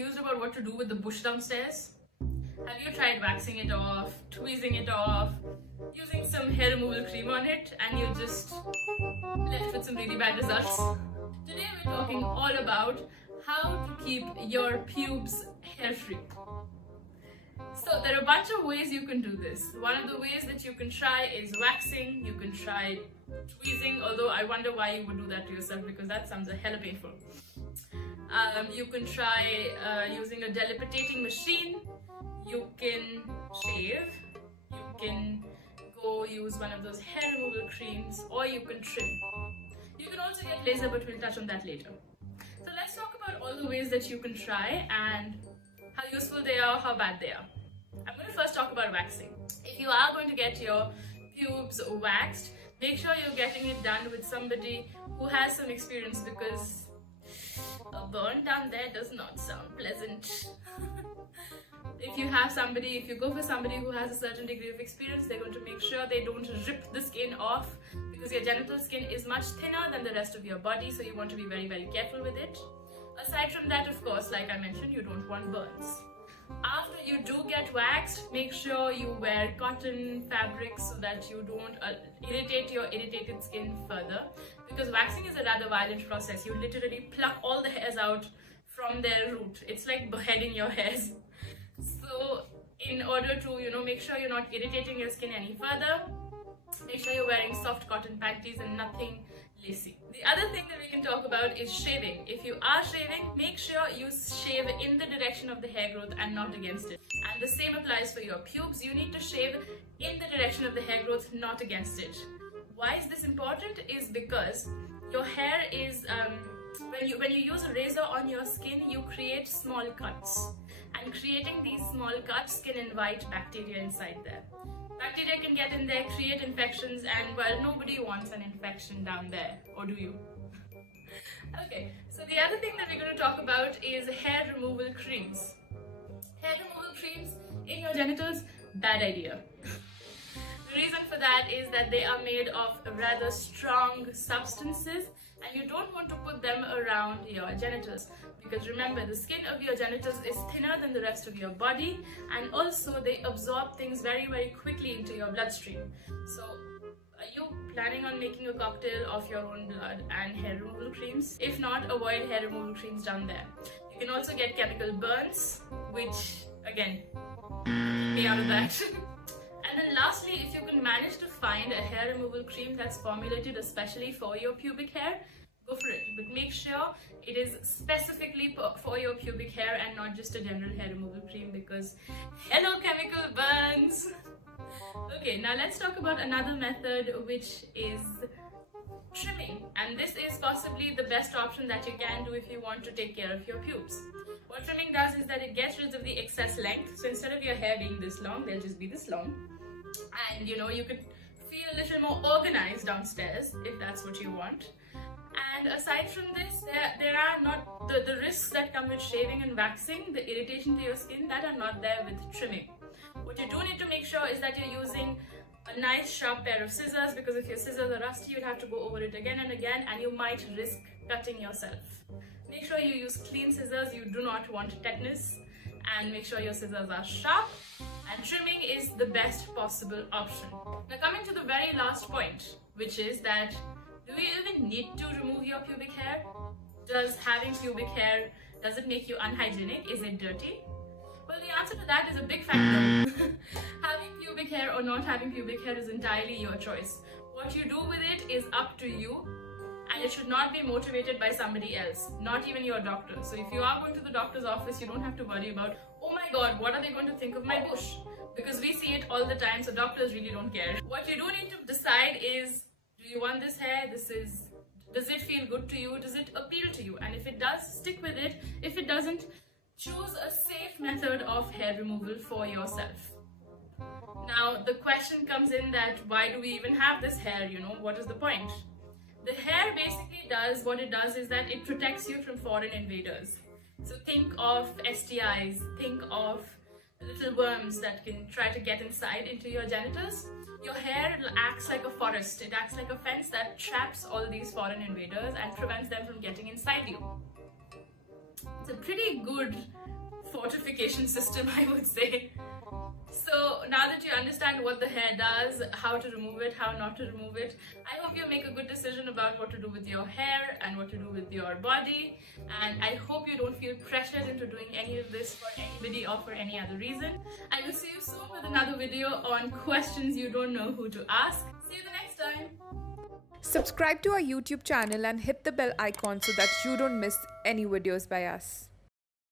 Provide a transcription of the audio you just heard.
confused about what to do with the bush downstairs? Have you tried waxing it off, tweezing it off, using some hair removal cream on it, and you're just left with some really bad results? Today we're talking all about how to keep your pubes hair-free. So there are a bunch of ways you can do this. One of the ways that you can try is waxing. You can try tweezing, although I wonder why you would do that to yourself, because that sounds a hella painful. You can try using a delipitating machine. You can shave. You can go use one of those hair removal creams, or you can trim. You can also get laser, but we'll touch on that later. So let's talk about all the ways that you can try and how useful they are, how bad they are. I'm going to first talk about waxing. If you are going to get your pubes waxed, make sure you're getting it done with somebody who has some experience, because a burn down there does not sound pleasant. If you go for somebody who has a certain degree of experience, they're going to make sure they don't rip the skin off, because your genital skin is much thinner than the rest of your body, so you want to be very, very careful with it. Aside from that, of course, like I mentioned, you don't want burns. After you do get waxed, make sure you wear cotton fabrics so that you don't irritate your irritated skin further, because waxing is a rather violent process. You literally pluck all the hairs out from their root. It's like beheading your hairs. So in order to, make sure you're not irritating your skin any further, make sure you're wearing soft cotton panties and nothing lacy. The other thing that we can talk about is shaving. If you are shaving, make sure you shave in the direction of the hair growth and not against it. And the same applies for your pubes. You need to shave in the direction of the hair growth, not against it. Why is this important? Is because your hair is, when you use a razor on your skin, you create small cuts. And creating these small cuts can invite bacteria inside there. Bacteria can get in there, create infections, and well, nobody wants an infection down there, or do you? Okay, so the other thing that we're going to talk about is hair removal creams. Hair removal creams in your genitals, bad idea. The reason for that is that they are made of rather strong substances, and you don't want to put them around your genitals, because remember, the skin of your genitals is thinner than the rest of your body, and also they absorb things very, very quickly into your bloodstream. So are you planning on making a cocktail of your own blood and hair removal creams? If not, avoid hair removal creams down there. You can also get chemical burns, which again, stay out of that. And then lastly, if you can manage to find a hair removal cream that's formulated especially for your pubic hair, go for it. But make sure it is specifically for your pubic hair and not just a general hair removal cream, because hello chemical burns. Okay, now let's talk about another method, which is trimming. And this is possibly the best option that you can do if you want to take care of your pubes. What trimming does is that it gets rid of the excess length. So instead of your hair being this long, they'll just be this long. And you could feel a little more organized downstairs if that's what you want. And aside from this, there are not the risks that come with shaving and waxing, the irritation to your skin, that are not there with trimming. What you do need to make sure is that you're using a nice sharp pair of scissors, because if your scissors are rusty, you'd have to go over it again and again, and you might risk cutting yourself. Make sure you use clean scissors. You do not want tetanus, and make sure your scissors are sharp, and trimming is the best possible option. Now coming to the very last point, which is that do you even need to remove your pubic hair? Does having pubic hair, does it make you unhygienic? Is it dirty? Well, the answer to that is a big factor. Having pubic hair or not having pubic hair is entirely your choice. What you do with it is up to you, and it should not be motivated by somebody else, not even your doctor. So if you are going to the doctor's office, you don't have to worry about, oh my god, what are they going to think of my bush? Because we see it all the time, so doctors really don't care. What you do need to decide is, do you want this hair? Does it feel good to you? Does it appeal to you? And if it does, stick with it. If it doesn't, choose a safe method of hair removal for yourself. Now, the question comes in that why do we even have this hair? What is the point? The hair basically does, what it does is that it protects you from foreign invaders. So think of STIs, think of little worms that can try to get inside into your genitals. Your hair acts like a forest. It acts like a fence that traps all these foreign invaders and prevents them from getting inside you. It's a pretty good fortification system, I would say. So now that you understand what the hair does, how to remove it, how not to remove it, I hope you make a good decision about what to do with your hair and what to do with your body. And I hope you don't feel pressured into doing any of this for anybody or for any other reason. I will see you soon with another video on questions you don't know who to ask. See you the next time. Subscribe to our YouTube channel and hit the bell icon so that you don't miss any videos by us.